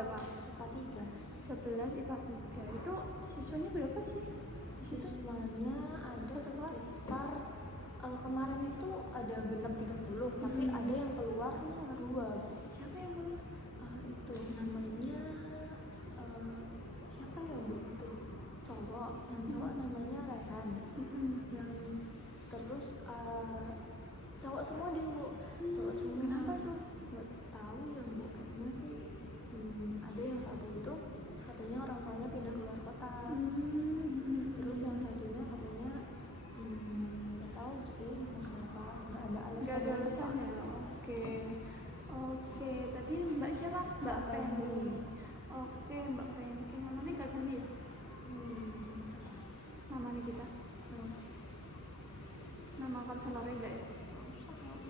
berapa? IPA 3. 11 IPA 3. Itu siswanya berapa sih? Siswanya ada Satu kelas? sekitar kemarin itu ada genap 30, tapi ada yang keluar cuma 2. Siapa yang keluar? Itu namanya siapa ya Bu? Itu cowok, yang cowok namanya Rehan. Yang terus cowok semua dia Bu. Cowok semua. Kenapa tuh? Nggak tahu ya Bu, kayaknya sih ada yang satu itu katanya orang tuanya pindah keluar kota. Terus yang satunya katanya nggak tahu sih kenapa, nggak ada alasan. Nggak ada alasan ya. Oke. Tadi Mbak siapa? Mbak Penny. Oke, Mbak Penny. Namanya nggak ganti ya? Namanya kita. Nama konselornya nggak ya?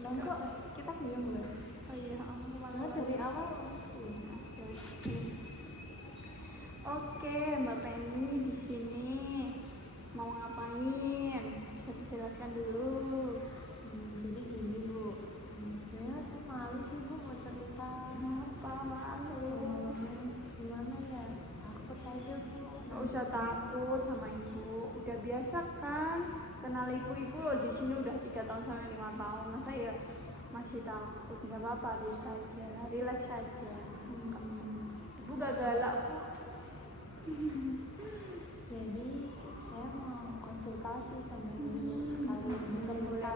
Dan kok kita belum loh. Oh iya, Malah dari awal Oke, Mbak Penny di sini mau ngapain? Bisa dijelaskan dulu. Jadi gini Bu, sebenarnya saya malu sih Bu mau cerita. Kenapa malu? Gimana ya? Takut aja Bu. Nggak usah takut sama ibu. Udah biasa kan? Kenal ibu loh di sini udah 3 tahun sampai 5 tahun. Masa ya masih takut? Nggak apa-apa, bisa aja. Relax aja. Ibu gak galak kok. Jadi saya mau konsultasi sama ibu sekalian cerita.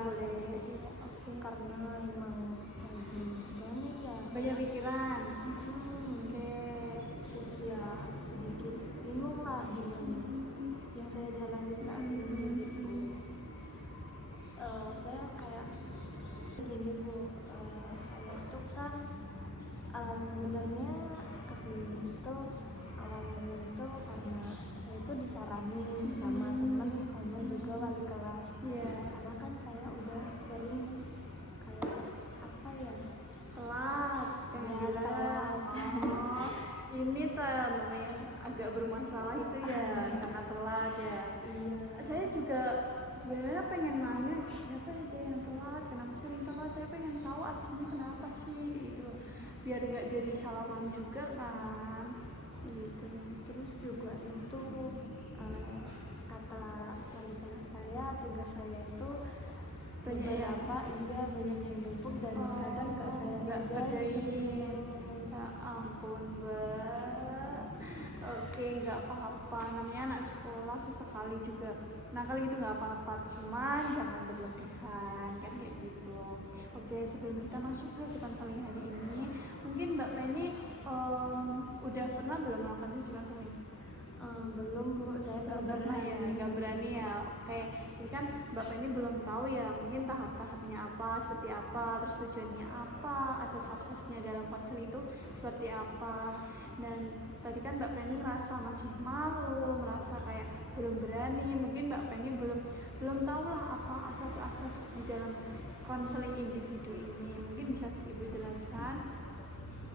Karena memang lagi banyak ya. Banyak pikiran. Oke. Terus ya sedikit bingung lah gimana yang saya jalanin saat ini gitu. Saya kayak gini Bu, saya itu kan sebenarnya kesini itu awalnya itu karena saya itu disaranin sama teman sama juga wali kelas. Karena kan saya udah sering kayak apa ya, Telat. Ini namanya agak bermasalah itu ya, karena telat ya. Saya juga sebenarnya pengen nanya siapa itu yang telat, kenapa sering telat. Saya pengen tahu aslinya kenapa sih gitu, biar gak jadi salah paham juga kan gitu. Terus juga itu kata wali kelas saya, tugas saya itu beberapa banyak yang numpuk dan kadang nggak saya kerjain. Ya ampun Mbak. Oke, nggak apa-apa, namanya anak sekolah sesekali juga nakal itu nggak apa-apa, cuman jangan berlebihan kan kayak gitu. Oke, sebelum kita masuk ke konseling hari ini, mungkin Mbak Penny udah pernah belum melakukan sesi konseling? Belum Bu, saya Nggak pernah ya, nggak berani ya. Oke, ini kan Mbak Penny belum tahu ya, mungkin tahap-tahapnya apa, seperti apa, terus tujuannya apa, asas-asasnya dalam konseling itu seperti apa. Dan tadi kan Mbak Penny merasa masih malu, merasa kayak belum berani, mungkin Mbak Penny belum tahu lah apa asas-asas di dalam konseling individu ini. Mungkin bisa Ibu jelaskan.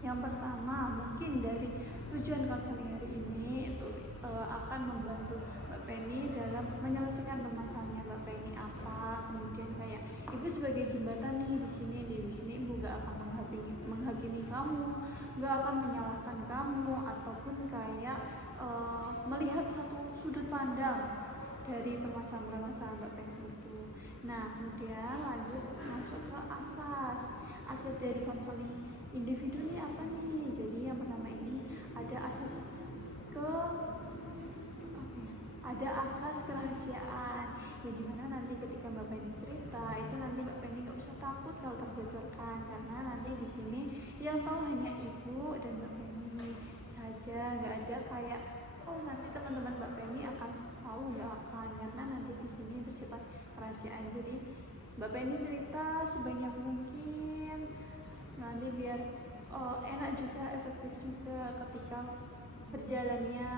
Yang pertama, mungkin dari tujuan konseling hari ini itu akan membantu Mbak Penny dalam menyelesaikan permasalahannya Mbak Penny apa. Kemudian kayak Ibu sebagai jembatan nih di sini Ibu gak akan menghakimi kamu, gak akan menyalahkan kamu, ataupun kayak melihat satu sudut pandang dari permasalahan Mbak Penny itu. Nah, kemudian lanjut masuk ke asas dari konseling individu ini apa nih? Jadi yang pertama ini ada asas kerahasiaan, ya dimana nanti ketika Mbak Penny cerita itu nanti Mbak Penny nggak usah takut kalau terbocorkan, karena nanti di sini yang tahu hanya Ibu dan Mbak Penny saja, nggak ada kayak nanti teman-teman Mbak Penny akan tahu, nggak akan, karena nanti di sini bersifat kerahasiaan. Jadi Mbak Penny cerita sebanyak mungkin, nanti biar enak juga, efektif juga ketika berjalannya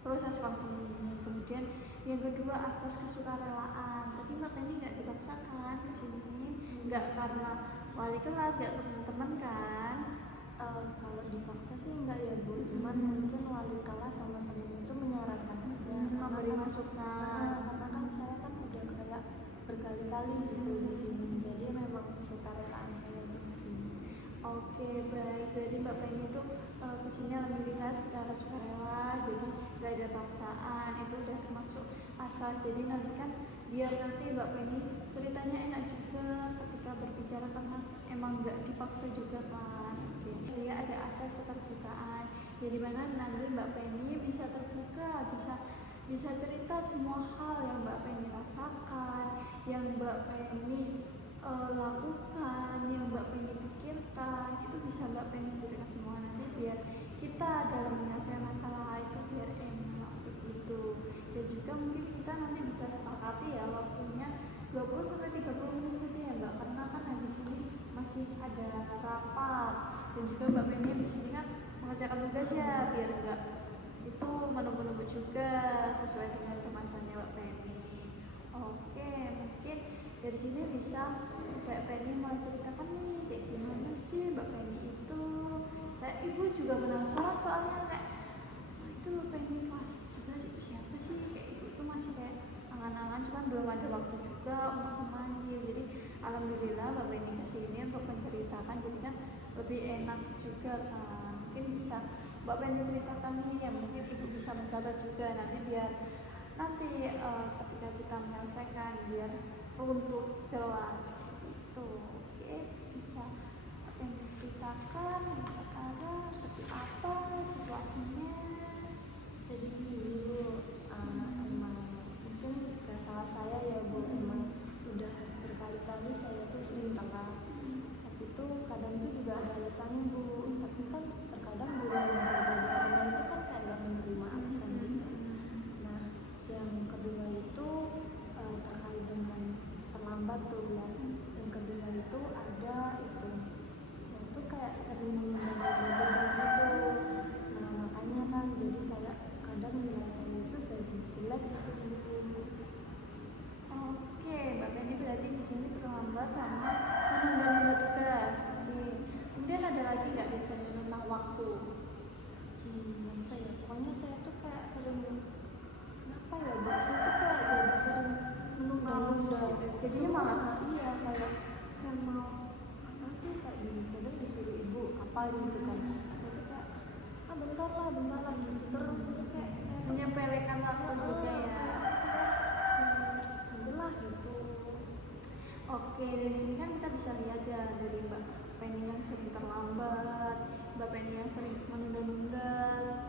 proses konseling ini. Kemudian yang kedua asas kesukarelaan. Tadi Mbak Penny nggak dipaksakan ke sini, nggak karena wali kelas, nggak teman-teman kan? Kalau dipaksa sih enggak ya Bu, cuman mungkin wali kelas sama temen itu menyarankan aja, memberi masukan. Karena kan saya kan udah kayak berkali-kali gitu di sini, jadi memang kesukarelaan saya untuk di sini. Oke, baik. Jadi Mbak Penny itu kesini alhamdulillah secara sukarela, jadi gak ada paksaan. Itu udah termasuk asas. Jadi nanti kan biar nanti Mbak Penny ceritanya enak juga ketika berbicara karena emang gak dipaksa juga kan. Oke. Dia ada asas keterbukaan. Jadi mana nanti Mbak Penny bisa terbuka, bisa cerita semua hal yang Mbak Penny rasakan, yang Mbak Penny lakukan, yang Mbak Penny pikirkan, itu bisa Mbak Penny ceritakan semua nanti biar kita dalam menyelesaikan masalah itu biar enak begitu. Dan juga mungkin kita nanti bisa sepakati ya waktunya 20-30 menit saja ya Mbak, karena kan habis ini masih ada rapat dan juga Mbak Penny habis ini kan mengerjakan tugas ya biar enggak itu menunggu-nunggu juga sesuai dengan kemasannya Mbak Penny. Oke, mungkin dari sini bisa Mbak Penny mau ceritakan nih kayak gimana sih Mbak Penny itu. Ibu juga penasaran soalnya kayak itu Mbak Penny kelas 11 itu siapa sih, kayak itu masih kayak angan-angan, cuman belum ada waktu juga untuk memanggil. Jadi alhamdulillah Mbak Penny kesini untuk menceritakan, jadi kan lebih enak juga kan. Mungkin bisa Mbak Penny ceritakan nih ya, mungkin ibu bisa mencatat juga nanti biar nanti ketika kita menyelesaikan biar untuk jelas gitu. Oke, bisa apa yang diceritakan sekarang seperti apa situasinya. Jadi dulu emang mungkin juga salah saya ya Bu, emang udah berkali-kali saya tuh sering telat, tapi tuh kadang tuh juga ada alasannya Bu, tapi kan terkadang guru yang jaga di sana itu kan kayak gak menerima alasan gitu. Nah yang kedua itu terkait dengan terlambat tuh ya, yang kedua itu ada itu saya tuh kayak sering menunda tugas gitu. Nah makanya kan jadi kayak kadang nilai saya itu jadi jelek gitu Bu. Oke, Mbak Penny berarti di sini terlambat sama menunda-nunda tugas. Oke. Kemudian ada lagi nggak biasanya tentang waktu? Apa ya, pokoknya saya tuh kayak sering apa ya Bu, saya tuh kayak jadi sering menunda-nunda. Jadinya malas. Iya, kayak mau apa sih kayak gini, kadang disuruh ibu apa gitu kan, itu kayak bentar lah gitu terus. Itu kayak saya tuh Menyepelekan waktu juga ya. nanti lah gitu. Oke, dari sini kan kita bisa lihat ya dari Mbak Penny yang sering terlambat, Mbak Penny yang sering menunda-nunda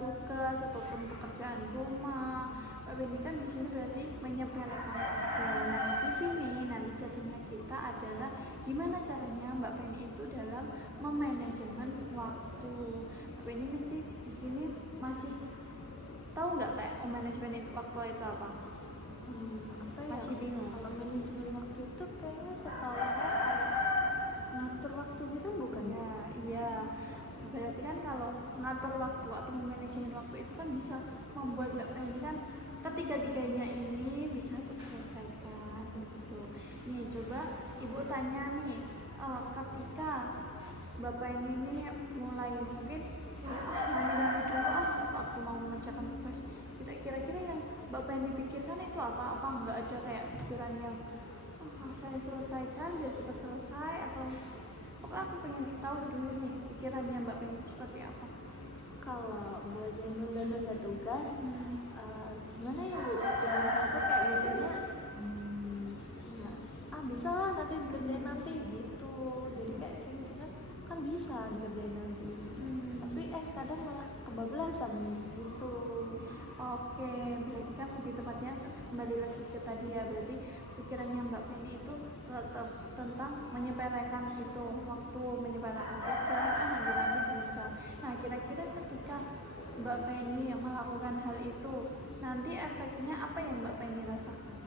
tugas ataupun pekerjaan rumah. Mbak Penny kan di sini berarti menyepelekan waktu. Nah, di sini nanti jadinya kita adalah gimana caranya Mbak Penny itu dalam memanajemen waktu. Mbak Penny mesti di sini masih tahu nggak kayak manajemen itu waktu itu apa? Apa ya, Masih bingung? kalau manajemen waktu itu kayaknya setahu saya kayak ngatur waktu gitu bukan ya? Iya, berarti kan kalau ngatur waktu atau manajemen waktu itu kan bisa membuat Mbak Penny kan ketiga-tiganya ini bisa terselesaikan gitu. Nih coba ibu tanya nih, ketika Mbak Penny ini mulai mungkin mandi dulu waktu mau mengerjakan tugas, kita kira-kira yang Mbak Penny pikirkan itu apa nggak ada kayak pikiran yang saya selesaikan biar cepat selesai, atau aku pengen tahu dulu nih pikirannya Mbak Penny seperti apa. Kalau buat yang nunda-nunda tugas, gimana ya Bu? Pikiran saya tuh kayak mikirnya, ya, bisa lah nanti dikerjain nanti gitu. Jadi kayak saya mikirnya kan bisa dikerjain nanti. Tapi kadang malah kebablasan gitu. Oke, berarti kan lebih tepatnya kembali lagi ke tadi ya, berarti pikirannya Mbak Penny itu tetap tentang menyepelekan itu waktu, menyepelekan tugas, nanti bisa. Nah, kira-kira ketika Mbak Penny yang melakukan hal itu, nanti efeknya apa yang Mbak Penny rasakan?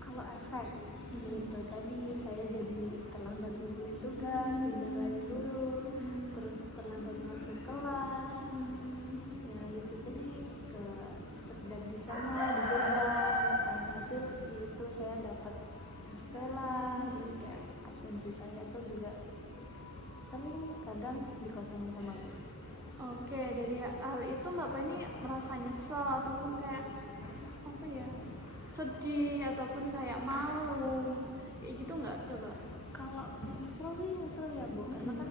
Kalau efek gitu tadi saya jadi terlambat dulu tugas, pindah dulu, terus terlambat masuk kelas. Ya itu tadi ke cerdas di sana di gerbang, hasil itu saya dapat sekolah, terus kayak absensi saya tuh juga sering kadang dikosongin sama guru. Oke, dari hal itu Mbak Penny merasa nyesel ataupun kayak apa ya, sedih ataupun kayak malu kayak gitu nggak? Coba. Kalau nyesel sih nyesel ya Bu, karena kan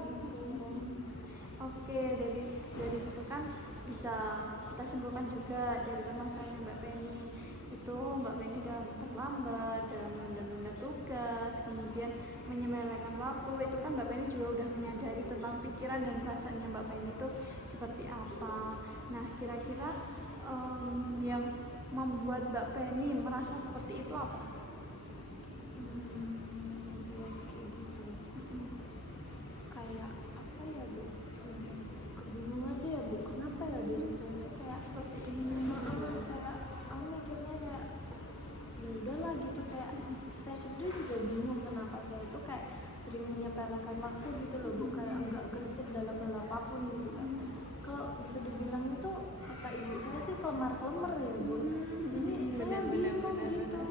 gitu. Oke, dari situ kan bisa kita simpulkan juga dari permasalahan Mbak Penny itu Mbak Penny dalam terlambat, dalam menunda tugas, kemudian menyepelekan waktu, itu kan Mbak Penny juga udah menyadari tentang pikiran dan perasaannya Mbak Penny itu seperti apa. Nah, kira-kira yang membuat Mbak Penny merasa seperti itu apa? Kayak apa ya Bu? Bingung aja ya Bu, kenapa ya diri saya tuh kayak seperti ini? Kayak aku mikirnya kayak ya udahlah gitu, kayak saya sendiri juga bingung kenapa saya tuh kayak sering menyepelekan waktu gitu loh Bu, kayak nggak gercep dalam hal apapun gitu kan. Kalau bisa dibilang itu kata ibu saya sih kelemar-kelemar ya Bu, jadi saya bingung gitu.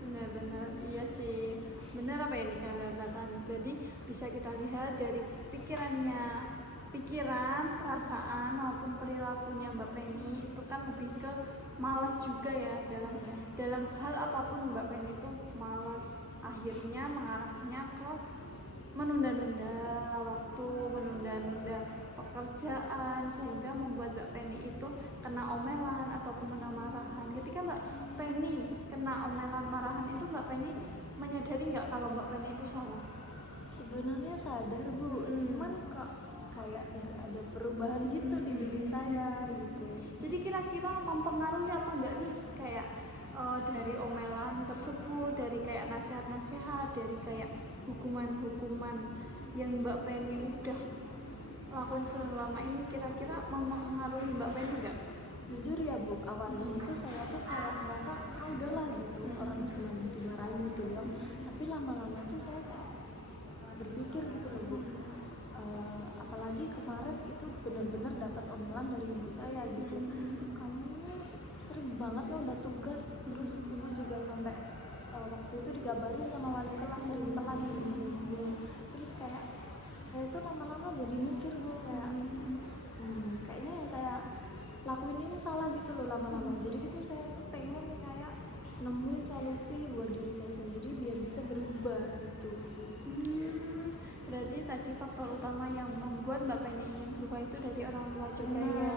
Benar-benar iya sih, benar apa yang dikatakan. Jadi bisa kita lihat dari pikiran, perasaan maupun perilakunya Mbak Penny itu kan lebih ke malas juga ya, dalam hal apapun Mbak Penny itu malas, akhirnya mengarahnya ke menunda-nunda waktu, menunda-nunda pekerjaan, sehingga membuat Mbak Penny itu kena omelan atau kena marahan. Ketika Mbak Penny kena omelan marahan itu, Mbak Penny menyadari nggak kalau Mbak Penny itu salah? Sebenarnya sadar Bu, cuman kok kayak ada perubahan gitu di diri saya gitu. Jadi kira-kira mempengaruhi apa enggak nih, kayak dari omelan tersebut, dari kayak nasihat-nasihat, dari kayak hukuman-hukuman yang Mbak Penny udah lakukan selama ini, kira-kira mempengaruhi Mbak Penny enggak? Jujur ya Bu, awalnya itu saya tuh kayak merasa udahlah gitu, orang cuma dimarahin gitu ya. Tapi lama-lama tuh saya berpikir gitu loh Bu, apalagi kemarin itu benar-benar dapat omelan dari ibu saya gitu. Kamu sering banget loh udah tugas, terus ibu juga sampai waktu itu dikabarin sama wali kelas sering telat gitu. Terus kayak saya tuh lama-lama jadi mikir Bu, kayak kayaknya yang saya lakuin ini salah gitu loh lama-lama. Jadi gitu saya tuh pengen kayak nemuin solusi buat diri saya sendiri biar bisa berubah gitu. Berarti tadi faktor utama yang membuat Mbak Penny ingin berubah itu dari orang tua juga ya.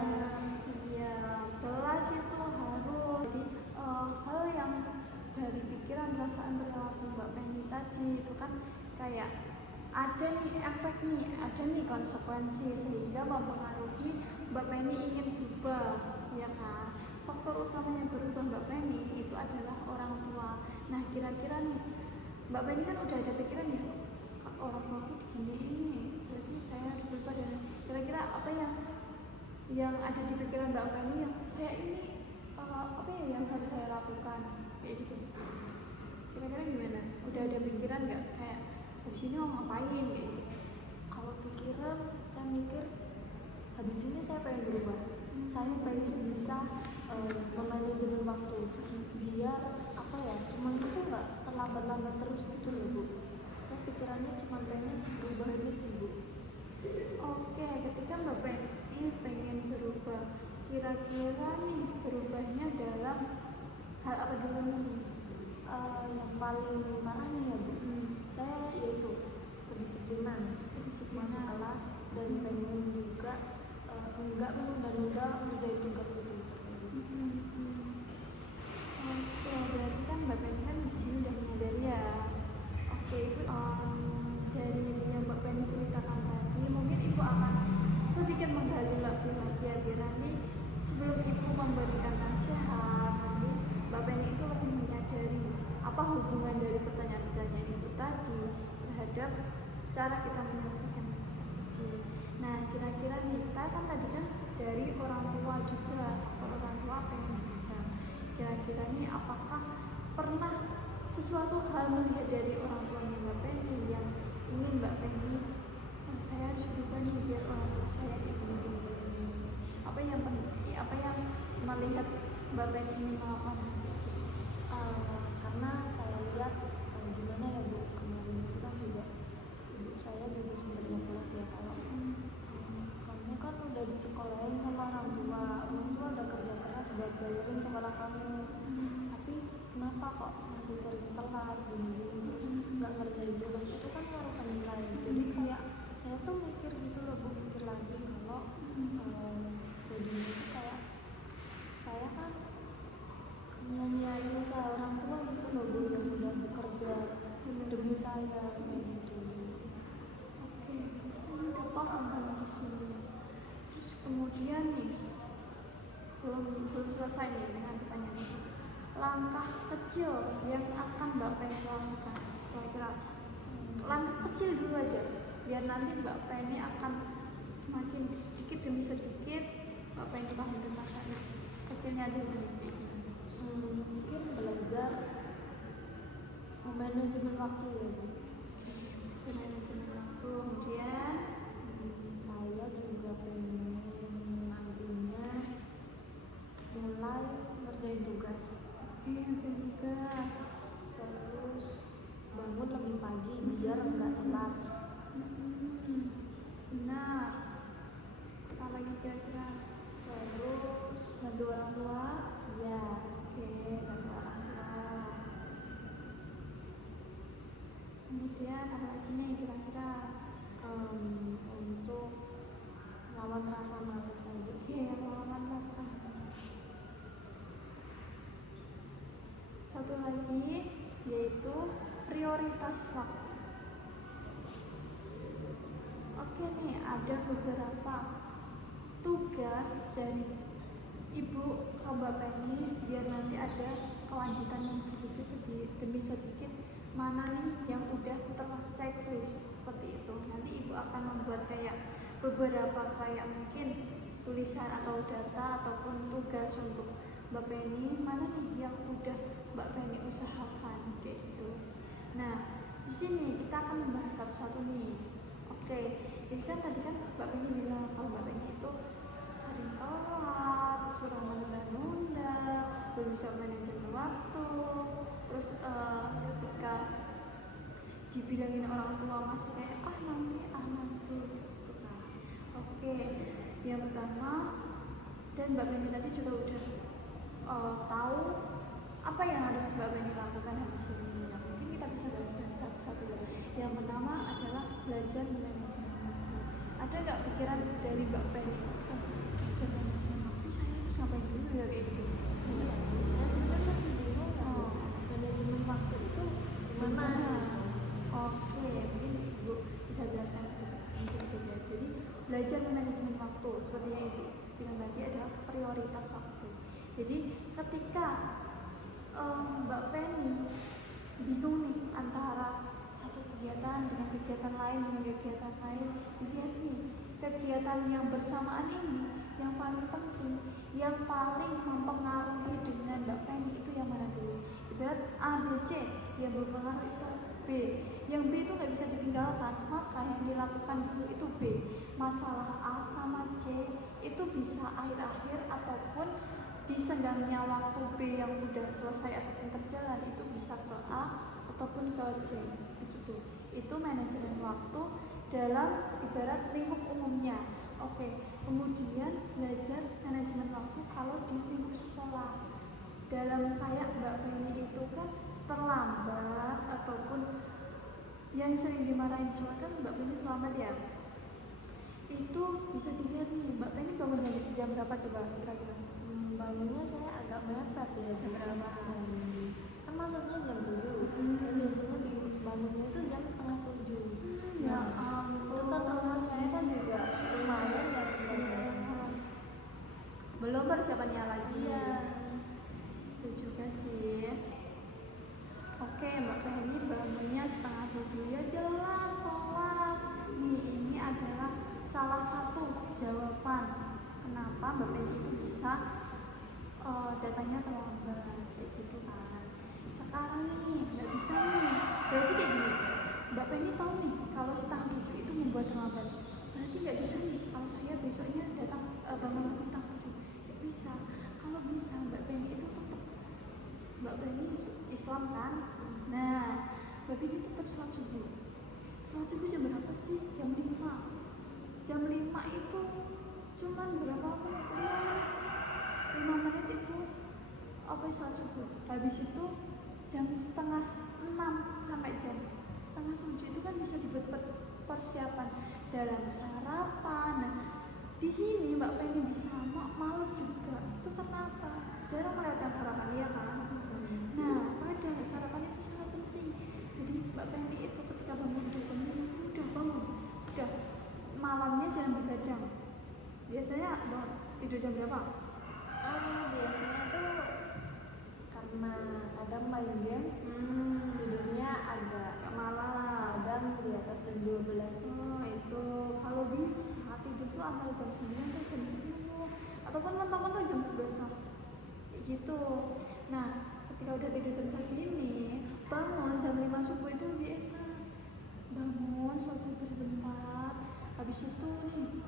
Iya, jelas itu harus. Jadi hal yang dari pikiran, perasaan, perilaku Mbak Penny tadi itu kan kayak ada nih efek nih, ada nih konsekuensi sehingga mempengaruhi Mbak Penny ingin berubah, ya kan? Faktor utama yang berubah Mbak Penny itu adalah orang tua. Nah, kira-kira nih Mbak Penny kan udah ada pikiran nih, orang tua aku diginiin nih, berarti saya harus berubah. Dan kira-kira apa yang ada di pikiran Mbak Penny yang saya ini apa ya yang harus saya lakukan kayak gitu? Kira-kira gimana? Udah ada pikiran nggak kayak habis ini mau ngapain kayak gitu? Kalau pikiran saya mikir habis ini saya pengen berubah. Saya pengen bisa memanajemen waktu biar apa ya, semuanya itu nggak terlambat-lambat terus gitu loh Bu. Saya pikirannya cuma pengen berubah aja sih Bu. Oke, ketika Mbak Penny pengen berubah, kira-kira nih berubahnya dalam hal apa dulu nih? Yang paling parah nih ya Bu, saya yaitu kedisiplinan, masuk kelas dan pengen juga enggak menunda-nunda ngerjain tugas itu. Oke, berarti kan Mbak Penny kan di sini udah menyadari ya. Oke, itu dari yang Mbak Penny ceritakan tadi, mungkin Ibu akan sedikit menggali lagi ya, nih sebelum Ibu memberikan nasihat, nanti Mbak Penny itu lebih menyadari apa hubungan dari pertanyaan-pertanyaan Ibu tadi terhadap cara kita menyelesaikan masalah tersebut. Nah, kira-kira nih, kita kan tadi kan dari orang tua juga, faktor orang tua pengen berubah. Kira-kira nih, apakah pernah sesuatu hal melihat dari orang tuanya Mbak Penny yang ingin Mbak Penny, saya harus berubah nih biar orang tua saya kayak gini. Apa yang melihat Mbak Penny ingin melakukan? Karena saya lihat gimana ya Bu, kemarin itu kan juga ibu saya juga sempat kelas ya, kalau kamu kan udah disekolahin sama orang tua udah kerja keras buat bayarin sekolah kamu, tapi kenapa kok masih sering telat gini terus nggak ngerjain tugas itu Kemudian nih, belum selesai nih dengan pertanyaan ini. Langkah kecil yang akan Mbak Penny lakukan, kira-kira langkah kecil dulu aja, biar nanti Mbak Penny akan semakin sedikit demi sedikit Mbak Penny paham tentang saya. Kecilnya dulu nih. Mungkin belajar manajemen waktu ya Bu. Manajemen waktu. Kemudian Saya juga pengen nantinya mulai ngerjain tugas, tugas. terus bangun lebih pagi biar nggak telat. Nah, apa lagi kira-kira? Terus bantu orang tua. Ya, Oke, bantu orang tua. Kemudian apa lagi nih kira-kira? untuk lawan rasa malas aja sih. Oke, pengalaman rasa. Satu lagi yaitu prioritas waktu. Oke nih, ada beberapa tugas dari Ibu ke Mbak Penny biar nanti ada kelanjutan yang sedikit demi sedikit mana nih yang udah terchecklist seperti itu. Nanti Ibu akan membuat kayak beberapa kayak mungkin tulisan atau data ataupun tugas untuk Mbak Penny, mana nih yang udah Mbak Penny usahakan kayak gitu. Nah, di sini kita akan membahas satu-satu nih. Oke, jadi kan tadi kan Mbak Penny bilang kalau Mbak Penny itu sering telat, suka menunda-nunda, belum bisa manajemen waktu, terus ketika dibilangin orang tua masih kayak nanti gitu kan. Oke, yang pertama, dan Mbak Penny tadi juga udah tahu apa yang harus Mbak Penny lakukan habis ini. Nah, mungkin kita bisa bahas satu-satu. Yang pertama adalah belajar manajemen waktu. Ada nggak pikiran dari Mbak Penny? Belajar manajemen waktu, saya harus ngapain dulu ya kayak gitu? Saya sebenarnya masih bingung manajemen waktu itu gimana. Oke, mungkin Ibu bisa jelaskan sedikit ya. Jadi belajar manajemen waktu seperti yang Ibu bilang tadi adalah prioritas waktu. Jadi ketika Mbak Penny bingung nih antara satu kegiatan dengan kegiatan lain, dilihat nih kegiatan yang bersamaan ini yang paling penting, yang paling mempengaruhi dengan Mbak Penny itu yang mana dulu? Ibarat A, B, C yang berpengaruh itu B, yang B itu nggak bisa ditinggalkan, maka yang dilakukan dulu itu B. Masalah A sama C itu bisa akhir-akhir ataupun di senggangnya waktu B yang udah selesai ataupun terjalan itu bisa ke A ataupun ke C begitu. Itu manajemen waktu dalam ibarat lingkup umumnya. Oke, kemudian belajar manajemen waktu kalau di lingkup sekolah. Dalam kayak Mbak Penny itu kan terlambat ataupun yang sering dimarahin di sekolah kan Mbak Penny terlambat ya. Itu bisa dilihat nih, Mbak Penny bangun dari jam berapa coba kira-kira? Bangunnya saya agak mepet ya, jam berapa jam? Kan masuknya jam 7. Saya biasanya bangunnya itu jam setengah 7. Ya Itu kan rumah saya kan juga lumayan ya. Belum persiapannya lagi Iya. Itu juga sih. Oke, Mbak Penny bangunnya setengah 7 ya jelas telat. Nih, ini adalah salah satu jawaban kenapa Mbak Penny itu bisa datanya terlambat kayak gitu kan. Sekarang nih nggak bisa nih, berarti kayak gini, Mbak Penny tahu nih kalau setengah 7 itu membuat terlambat, berarti nggak bisa nih kalau saya besoknya datang bangun lagi setengah 7. Nggak bisa. Kalau bisa Mbak Penny itu tetap, Mbak Penny Islam kan, nah Mbak Penny tetap sholat subuh. Sholat subuh jam berapa sih? Jam 5. Jam 5 itu cuman berapa menit? 5 menit itu apa sholat subuh. Habis itu jam setengah 6 sampai jam setengah 7 itu kan bisa dibuat persiapan dalam sarapan. Nah, di sini Mbak Penny bisa males juga. Itu karena apa? Jarang melewatkan sarapan, ya kan? Nah, padahal sarapan itu sangat penting. Jadi Mbak Penny itu ketika bangun udah jam 5, udah bangun, udah malamnya jangan begadang. Biasanya tidur jam berapa? Biasanya tuh karena kadang main game tidurnya agak malam, kadang di atas jam 12. Itu kalau bisa tidur tuh antara jam 9 atau jam 10 ataupun mentok-mentok jam 11 lah kayak gitu. Nah ketika udah tidur jam segini, bangun jam 5 subuh itu lebih enak. Bangun, sholat subuh sebentar, habis itu nih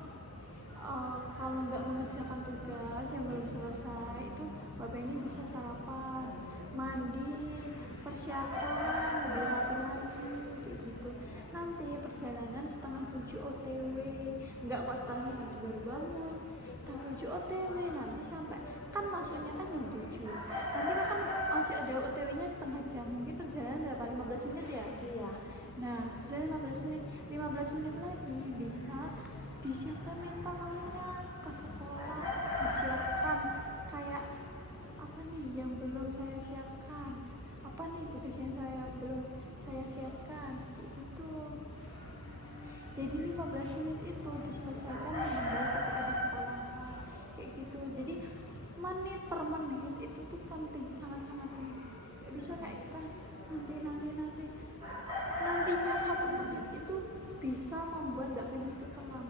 kalau nggak mengerjakan tugas yang belum selesai itu Bapak ini bisa sarapan, mandi, persiapan lebih rapi lagi kayak gitu. Nanti perjalanan setengah 7 OTW, nggak kok setengah 7 baru bangun, setengah 7 OTW nanti sampai kan masuknya kan jam 7, nanti kan masih ada OTW-nya setengah jam, mungkin perjalanan berapa 15 menit ya? Iya. Nah, misalnya 15 menit lagi bisa disiapkan mentalnya ke sekolah, disiapkan kayak apa nih yang belum saya siapkan, apa nih tugas yang belum saya siapkan gitu. Jadi 15 menit itu diselesaikan dengan baik ketika di sekolah kayak gitu. Jadi menit per menit itu tuh penting, sangat-sangat penting. Gak bisa kayak kita nantinya 1 menit itu bisa membuat Mbak Penny itu tenang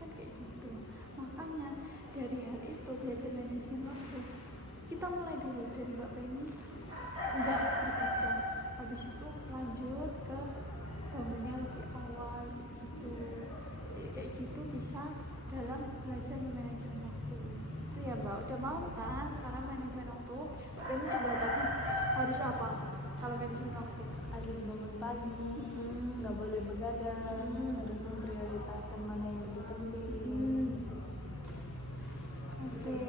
kan kayak gitu. Makanya dari hal itu belajar manajemen waktu kita mulai dulu dari Mbak Penny enggak berbeda, habis itu lanjut ke bangunnya lebih awal gitu. Jadi kayak gitu bisa dalam belajar manajemen waktu itu ya Mbak. Udah mau kan sekarang manajemen waktu? Mbak Penny coba tadi harus apa kalau manajemen waktu? Harus bangun pagi, nggak boleh begadang, harus memprioritaskan mana yang lebih penting. Oke,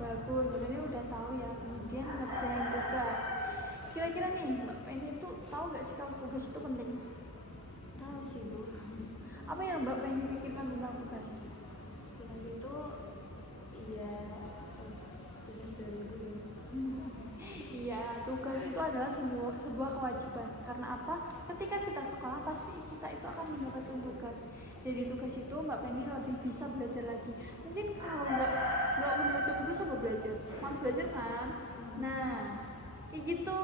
bagus. Jadi udah tahu ya. Kemudian ngerjain tugas. Kira-kira nih, Mbak Penny itu tahu nggak sih kalau tugas itu penting? Tahu sih Bu. Apa yang Mbak Penny pikirkan tentang tugas? Tugas itu, iya, tugas dari guru. Iya, tugas itu adalah sebuah kewajiban. Karena apa? Ketika kita sekolah pasti kita itu akan mendapatkan tugas. Jadi tugas itu Mbak Penny lebih bisa belajar lagi. Mungkin kalau nggak mendapatkan tugas apa belajar? Mas belajar kan? Nah, kayak gitu.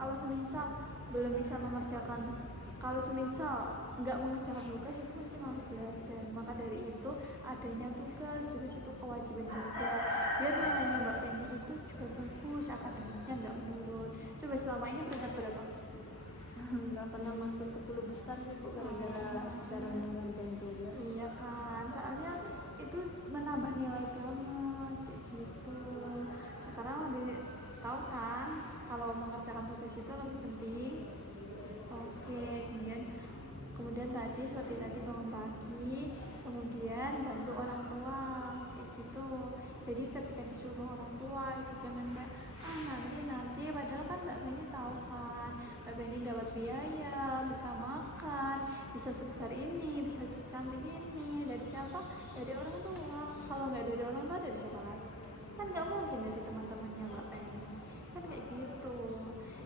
Kalau semisal belum bisa mengerjakan, kalau semisal nggak mengerjakan tugas itu pasti malas belajar. Maka dari itu adanya tugas itu kewajiban juga. Biar nilainya Mbak Penny itu juga bagus, akademiknya nggak menurun. Coba selama ini peringkat berapa? Nggak pernah masuk 10 besar sih Bu, gara-gara cara mengerjain tugas. Iya kan, soalnya itu menambah nilai banget gitu. Sekarang udah tahu kan kalau mengerjakan tugas itu lebih penting. Oke, kemudian tadi seperti tadi bangun pagi, kemudian bantu orang tua kayak gitu. Jadi ketika disuruh orang tua itu jangan kayak nanti padahal kan Mbak Penny tahu kan Mbak Penny dapat biaya, bisa makan, bisa sebesar ini, bisa secantik ini dari siapa? Dari orang tua. Kalau nggak dari orang tua dari siapa lagi? Kan nggak mungkin dari teman-temannya Mbak Penny kan kayak gitu.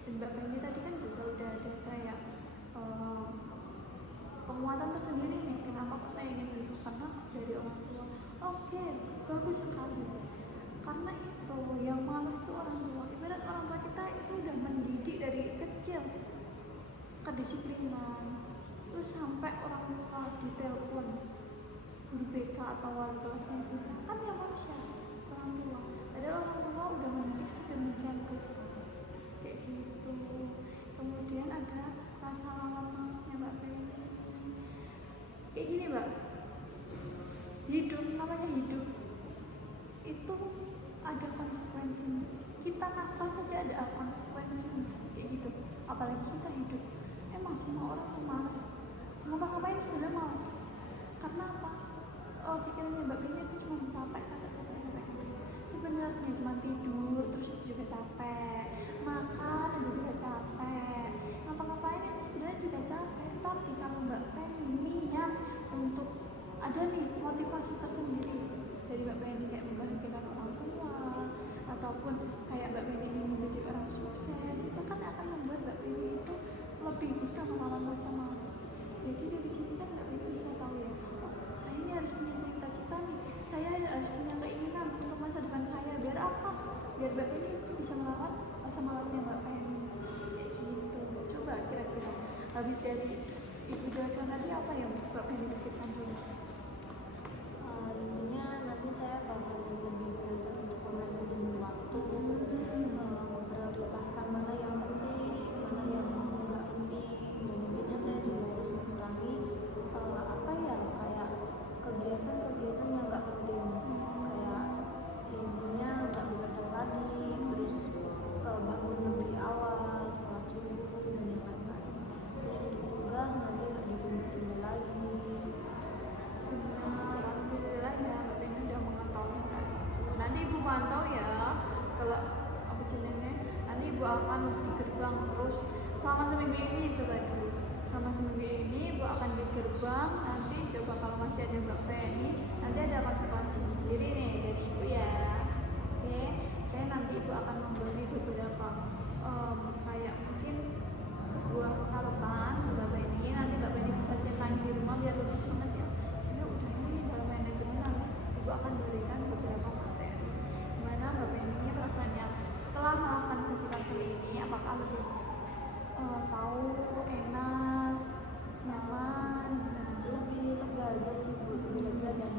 Dan Mbak Penny tadi kan juga udah ada kayak penguatan tersendiri nih, kenapa kok saya ingin itu karena dari orang tua. Oke, bagus sekali. Karena itu yang malu itu orang tua. Ibarat orang tua kita itu udah mendidik dari kecil kedisiplinan, terus sampai orang tua ditelepon guru BK atau wali kelasnya itu kan yang manusia orang tua. Padahal orang tua udah mendidik sedemikian rupa kayak gitu. Kemudian ada rasa malasnya Mbak Penny. Kayak gini Mbak, hidup namanya hidup itu ada konsekuensinya. Kita nafas saja ada konsekuensinya kayak gitu. Apalagi kita hidup. Emang semua orang tuh malas. Ngapa-ngapain sebenarnya malas. Karena apa? Pikirannya Mbak Penny itu cuma capek. Sebenarnya cuma tidur terus itu juga capek. Makan aja juga capek. Ngapa-ngapain itu sebenarnya juga capek. Tapi kalau Mbak Penny niat untuk ada nih motivasi tersendiri dari Mbak Penny kayak membahagiakan orang tua ataupun kayak Mbak Penny ingin menjadi orang sukses, itu kan akan membuat Mbak Penny itu lebih bisa melawan rasa malas. Jadi dari sini kan Mbak Penny bisa tahu ya, saya ini harus punya cita-cita nih, jadi ibu jelaskan tadi apa yang Mbak pengen dipikirkan coba? Intinya nanti saya bakal lebih belajar untuk manajemen waktu, memprioritaskan mana yang penting, mana yang enggak penting, dan intinya saya juga harus mengurangi apa ya, kayak kegiatan-kegiatan yang enggak penting, kayak intinya enggak begadang lagi, terus bangun lebih awal, sholat subuh dan yang lain-lain. Terus untuk tugas nanti nggak ditunda-tunda lagi. Benar, alhamdulillah ya Mbak Penny udah mengetahui hal itu. Nanti ibu pantau ya kalau apa jenenge, nanti ibu akan di gerbang terus selama seminggu ini coba dulu. Selama seminggu ini ibu akan di gerbang, nanti coba kalau masih ada Mbak Penny nanti ada konsekuensi sendiri nih dari ibu ya. Oke, dan nanti ibu akan memberi beberapa kayak mungkin sebuah catatan ke Mbak Penny, nanti Mbak Penny bisa cek lagi di rumah biar lebih semangat ya. Ini udah ini dalam manajemen nanti ibu akan berikan beberapa materi gimana Mbak Penny rasanya setelah melakukan sesi konseling ini, apakah lebih tahu, enak, nyaman, dan Lebih lega aja sih Bu, lebih lega, dan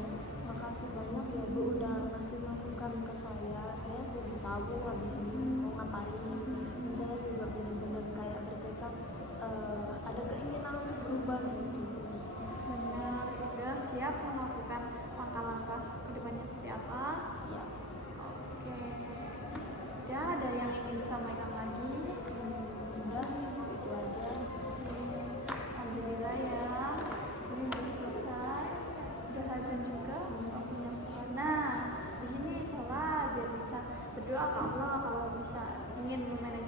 makasih banyak ya Bu udah ngasih masukan ke saya jadi tahu habis ini mau ngapain, dan saya juga benar-benar kayak bertekad ada keinginan untuk berubah gitu. benar udah siap melakukan langkah-langkah kedepannya seperti apa. Siap. Oke, ya ada yang ingin disampaikan lagi? Udah sih Bu, itu aja. Alhamdulillah ya, ini udah selesai, udah azan juga, waktunya sholat. Nah, di sini sholat biar bisa berdoa ke Allah kalau bisa ingin memanage